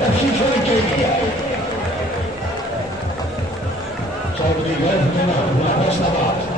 तफ्तीश होनी चाहिए। चौधरी गल्फ में ना फैसलाबाद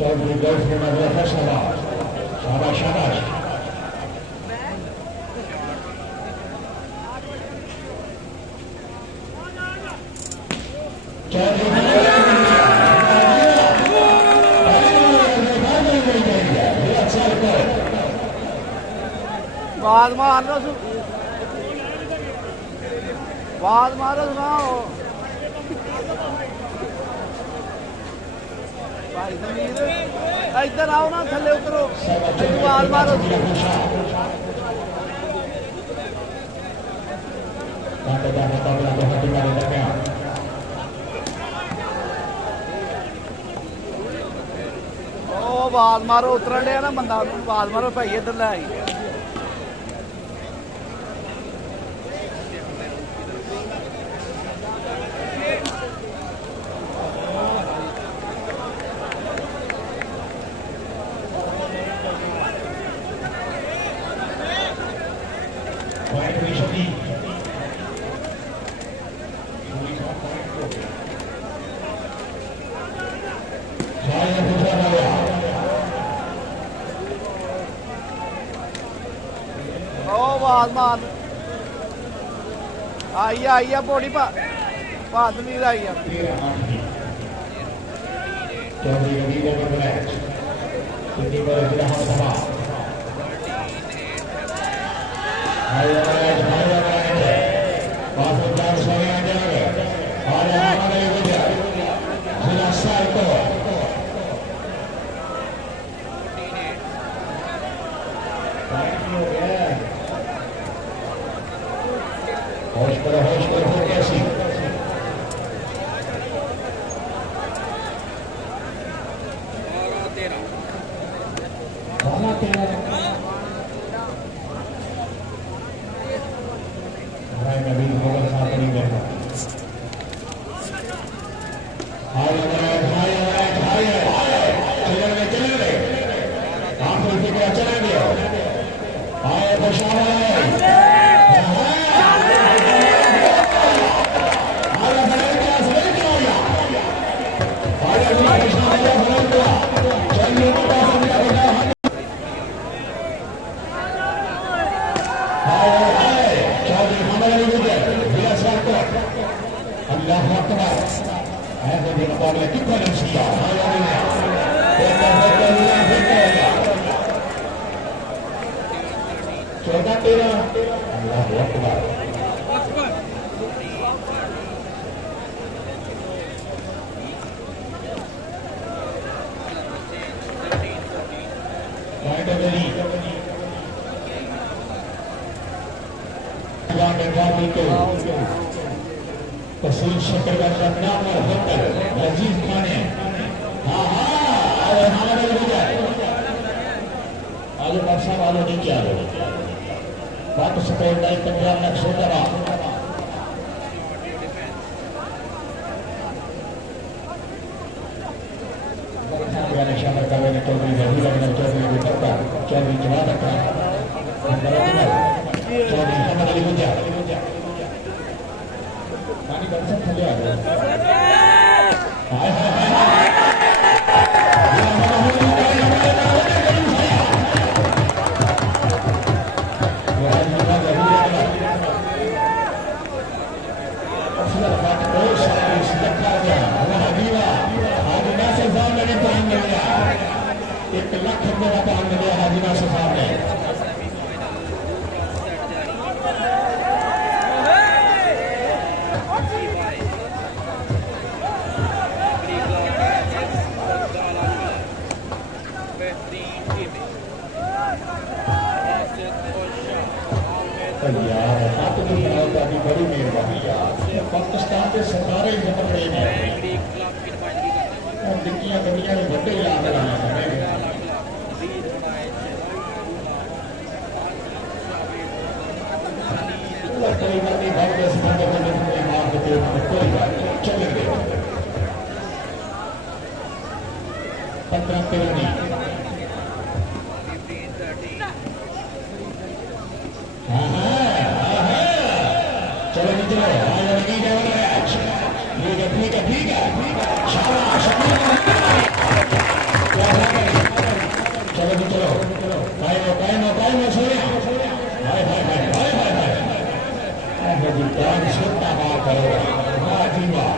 चौधरी गल्फ में नजर फैसलाबाद शाबाश शाबाश बाद मारो बाद मारो सुनाओ इधर आओ ना थले उतरो बाद मारो ओ बाद मारो उतरन लिया ना बंदा बाद मारो भाई इधर ले आई आई बोड़ी पादमीर आई होश करो हो कैसी तहसील शक्कर का नाम और होटल लजीज खाने आज बरसा वालों ने क्या बात सपोर्ट नहीं पंजाब नक्शे दबा शामिल कर रहे चौधरी जहूर अहमद चौधरी विकर्ता चौधरी जवाब अकरम चौधरी मोहम्मद अली गुज्जा पानी बरसत थले आ गया का ध्यान मिले हाजी नासिर साहब ने। यार बड़ी मेहरबानी यार, पाकिस्तान के सरकारें जमन रहे हैं डिक्कियां गड्डियां ने बड़े याद लगाना कोई बात नहीं, भाई दस मार देते कोई बात नहीं, चलेंगे 15-13 चलो मित्रों ठीक है शाबाश चलो मित्रों कायम सोया हाय हाय हाय हाय हाय हाय मुझे काम सुनता बात करो वाह जी वाह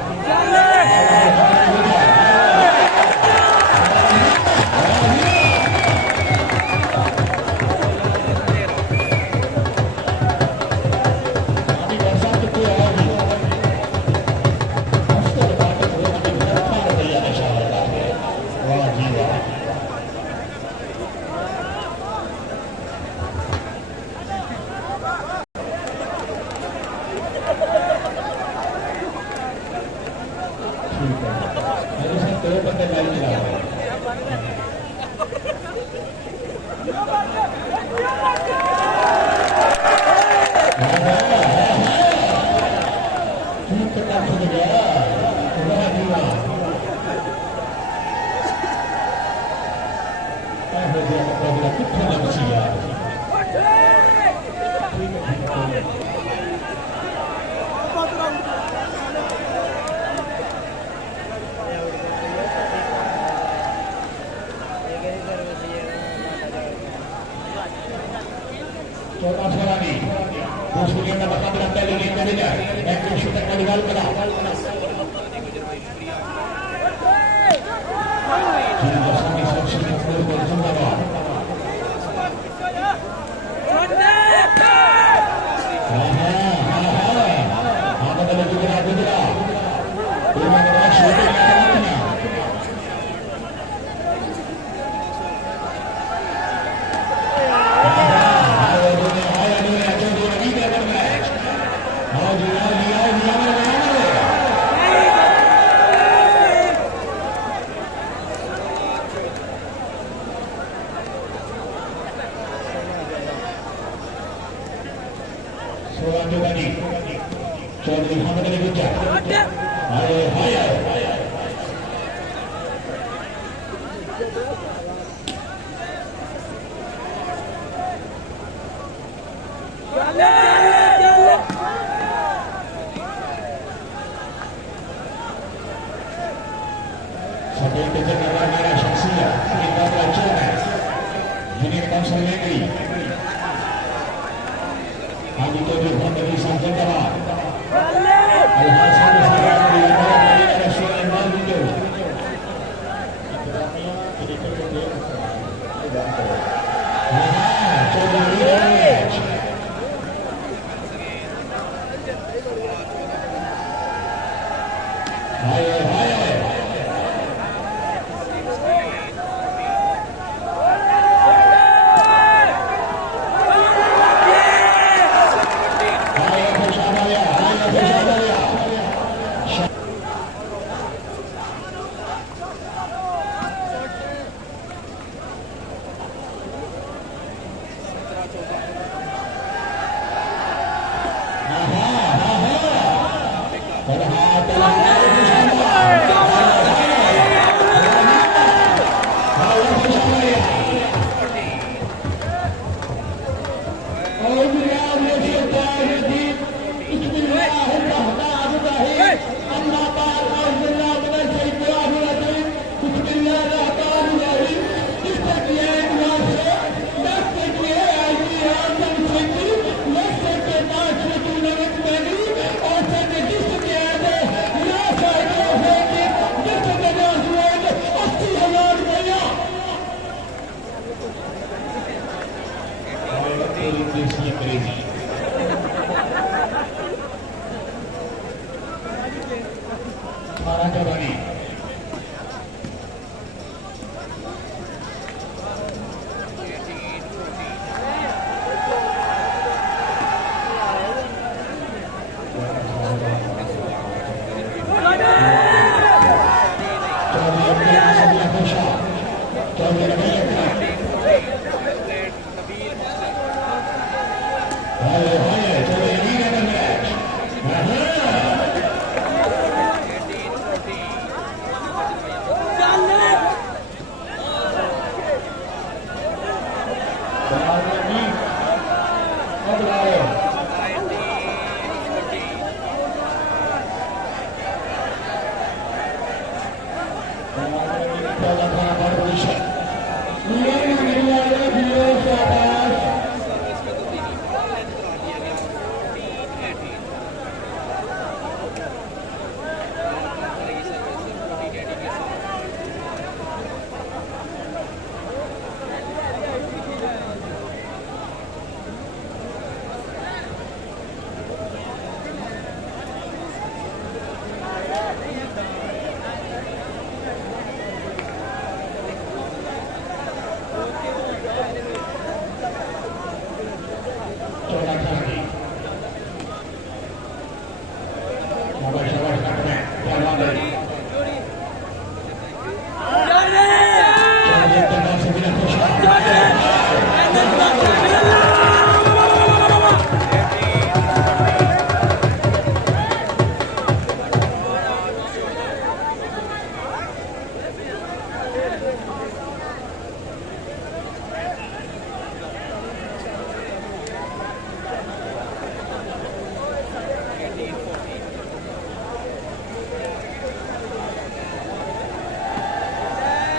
थोड़ी देसी अंग्रेजी सारा जवानी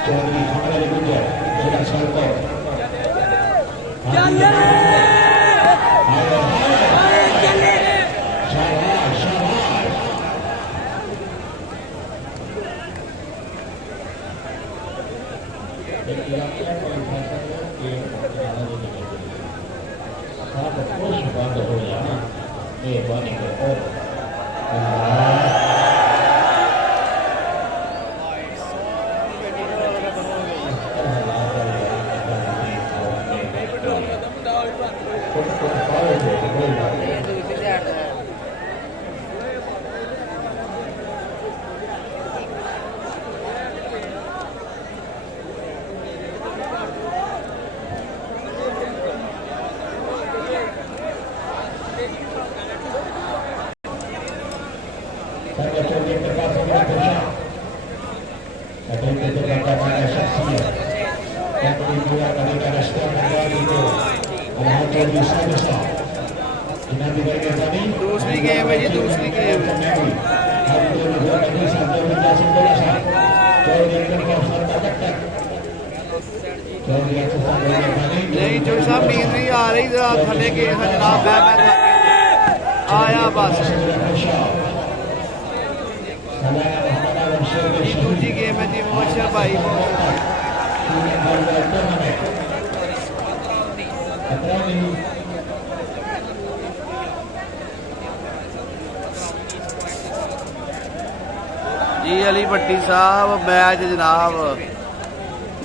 चौधरी हमारे गुजर जिला सड़कों बंद हो जाना ये बनी और दूसरी गेम है जी, दूसरी गेम नहीं जो साहब नींद नहीं आ रही थले के जनाब आया बस जी दूसरी गेम है जी मुबशर भाई जी अली भट्टी साहब मैच जनाब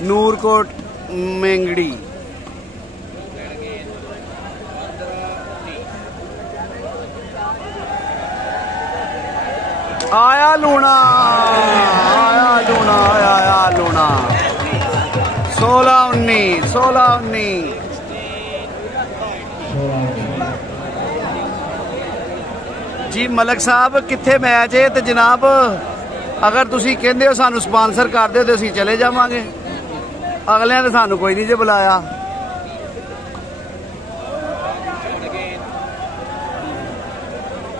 नूरकोट मेंगड़ी आया लूना आया लूना 16-19 जी मलक साहब कित्थे मैच है तो जनाब अगर तुसी कहंदे हो सानू स्पॉन्सर कर दे तो असीं चले जावांगे अगलियां ने सानू कोई नहीं जे बुलाया।